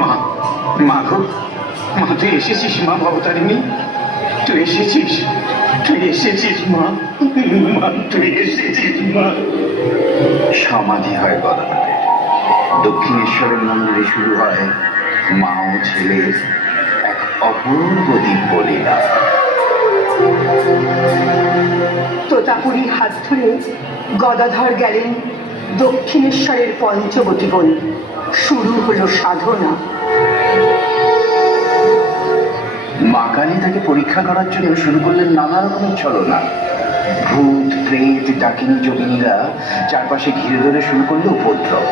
মা, মা গো, মা তুই এসেছিস মা ভবতারিণী, তুই এসেছিস, তুই এসেছিস মা, মা তুই এসেছিস মা। সমাধি হয় গদাধরের। দক্ষিণেশ্বরের মন্দিরে শুরু হয় মা ও ছেলের এক অপূর্ব দিব্য লীলা। তোতাপুরীর হাত ধরে গদাধর গেলেন দক্ষিণেশ্বরের পঞ্চবতী বন। শুরু হলো সাধনা। মা কালী তাকে পরীক্ষা করার জন্য শুরু করলেন নানা রকমের ছলনা। ভূত, প্রেত, ডাকিনী, যোগিনীরা চারপাশে ঘিরে ধরে শুরু করলো উপদ্রব।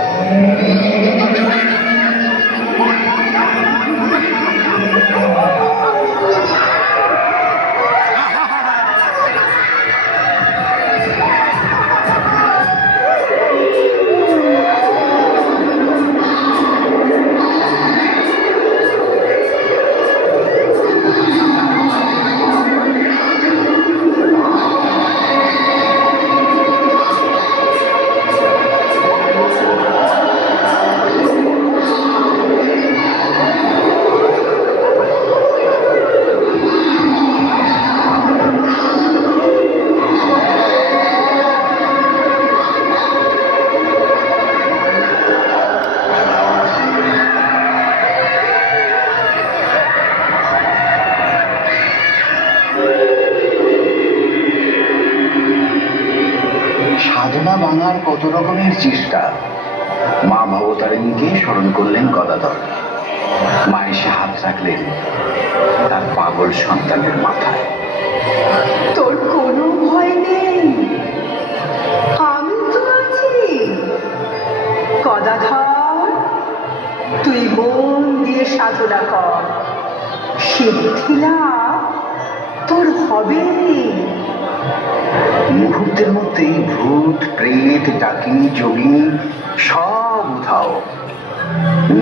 সাধনা ভাঙার কত রকমের চেষ্টা। মা ভবতারিণীকে স্মরণ করলেন গদাধর। মা এসে হাত রাখলেন তার পাগল সন্তানের মাথায়। তোর কোনো ভয় নেই, আমি তো আছি। গদাধর, তুই মন দিয়ে সাধনা কর, সিদ্ধি লাভ তোর হবে। মুহূর্তের মধ্যেই ভূত, প্রেত, ডাকিনী, যোগিনী সব উধাও।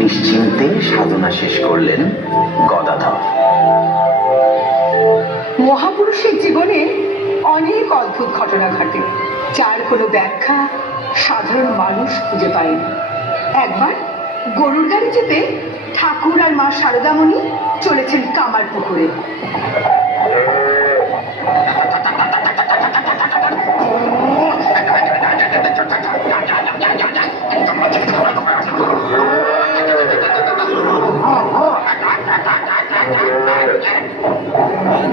নিশ্চিন্তে সাধনা শেষ করলেন গদাধর। মহাপুরুষের জীবনে অনেক অদ্ভুত ঘটনা ঘটে, যার কোনো ব্যাখ্যা সাধারণ মানুষ খুঁজে পায়নি। একবার গরুর গাড়ি চেপে ঠাকুর আর মা শারদামণি চলেছেন কামার পুকুরে।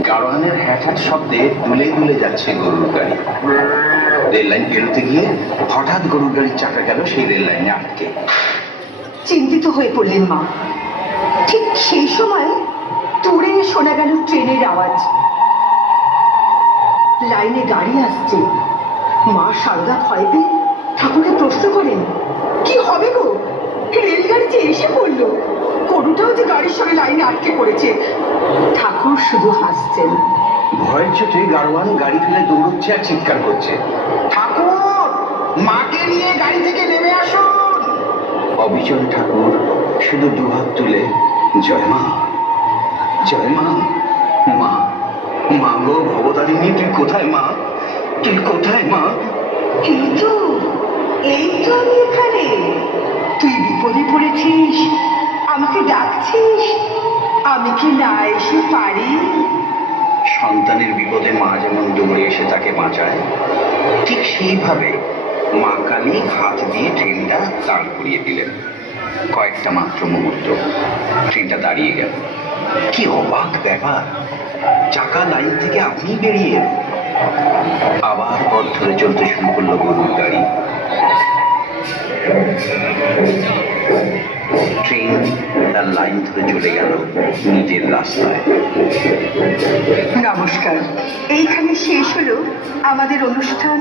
গাড়োয়ানের হ্যাঁচার শব্দে দুলে দুলে যাচ্ছে গরুর গাড়ি। রেল লাইন পেরোতে গিয়ে হঠাৎ গরুর গাড়ির চাকা গেল সেই রেল লাইনে আটকে। চিন্তিত হয়ে পড়লেন মা। ঠিক সেই সময় দূরে শোনা গেল ট্রেনের আওয়াজ। লাইনে গাড়ি আসছে। মা শারদা ভয় পেয়ে ঠাকুরকে প্রশ্ন করেন, কি হবে গো? রেলগাড়ি যে এসে পড়লো, গরুটাও যে গাড়ির সঙ্গে লাইনে আটকে পড়েছে। ঠাকুর শুধু হাসছেন। ভয়ের চোটে গাড়োয়ান গাড়ি ফেলে দৌড়চ্ছে আর চিৎকার করছে, ঠাকুর, মাকে নিয়ে গাড়ি থেকে নেমে আসুন। অবিচল ঠাকুর শুধু দুহাত তুলে জয় মা, জয় মা। মা, মা গো ভবতারিণী, তুই কোথায় মা? তুই কোথায় মা? এই তো, এই তো আমি এখানে। তুই বিপদে পড়েছিস, আমাকে ডাকছিস, আমি কি না এসে পারি? সন্তানের বিপদে মা যেমন দৌড়ে এসে তাকে বাঁচায়, ঠিক সেইভাবে মা কালী হাত দিয়ে ট্রেনটা দাঁড় করিয়ে দিলেন। কয়েকটা মাত্র মুহূর্ত, ট্রেনটা দাঁড়িয়ে গেল। কি অবাক ব্যাপার! চাকা লাইন থেকে আপনি বেরিয়ে এলেন। আবার পথ ধরে চলতে শুরু করলো গরুর গাড়ি। ট্রেন তার লাইন ধরে চলে গেল নিজের রাস্তায়। নমস্কার, এইখানে শেষ হলো আমাদের অনুষ্ঠান।